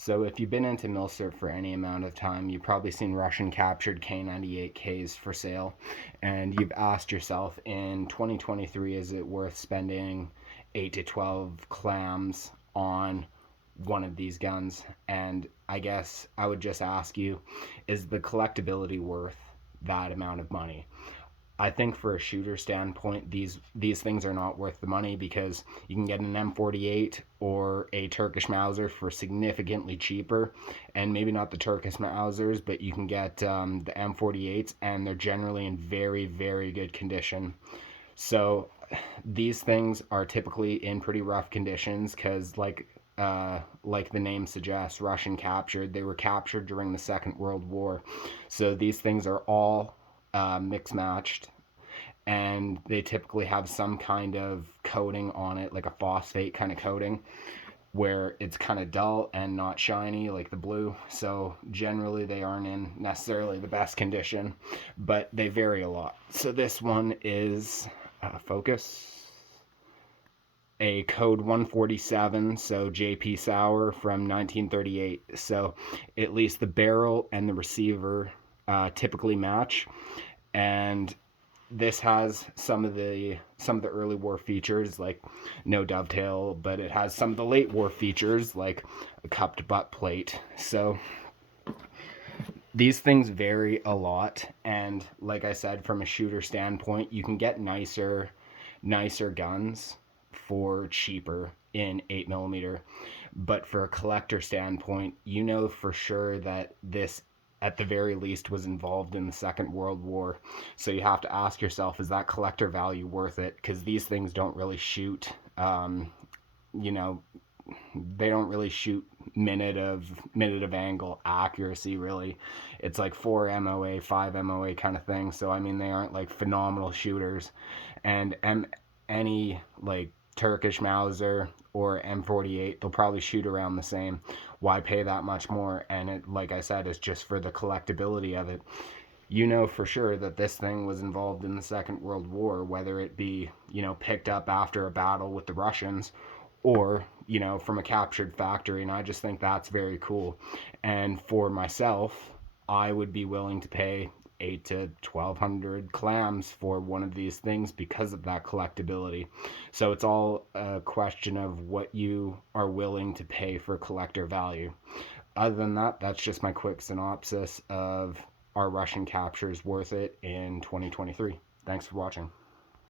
So if you've been into Milsurp for any amount of time, you've probably seen Russian captured k98k's for sale, and you've asked yourself, in 2023, is it worth spending 8 to 12 clams on one of these guns? And I guess I would just ask you, is the collectability worth that amount of money? I think for a shooter standpoint, these things are not worth the money because you can get an M48 or a Turkish Mauser for significantly cheaper, and maybe not the Turkish Mausers, but you can get the M48s, and they're generally in very very good condition. So these things are typically in pretty rough conditions because like the name suggests, Russian captured. They were captured during the Second World War, so these things are all mixed matched, and they typically have some kind of coating on it, like a phosphate kind of coating, where it's kind of dull and not shiny like the blue. So generally, they aren't in necessarily the best condition, but they vary a lot. So this one is Focus, a code 147, so JP Sauer from 1938. So at least the barrel and the receiver typically match, and this has some of the early war features like no dovetail, but it has some of the late war features like a cupped butt plate. So these things vary a lot, and like I said, from a shooter standpoint, you can get nicer guns for cheaper in 8 millimeter, but for a collector standpoint, you know for sure that this at the very least was involved in the Second World War. So you have to ask yourself, is that collector value worth it? Because these things don't really shoot you know they don't really shoot minute of angle accuracy, really. It's like 4 MOA, 5 MOA kind of thing. So I mean, they aren't like phenomenal shooters. And any like Turkish Mauser or M48, they'll probably shoot around the same. Why pay that much more? And it, like I said, is just for the collectability of it. You know for sure that this thing was involved in the Second World War, whether it be, picked up after a battle with the Russians, or, from a captured factory. And I just think that's very cool. And for myself, I would be willing to pay 8 to 1,200 clams for one of these things because of that collectability. So it's all a question of what you are willing to pay for collector value. Other than that, that's just my quick synopsis of, are Russian captures worth it in 2023? Thanks for watching.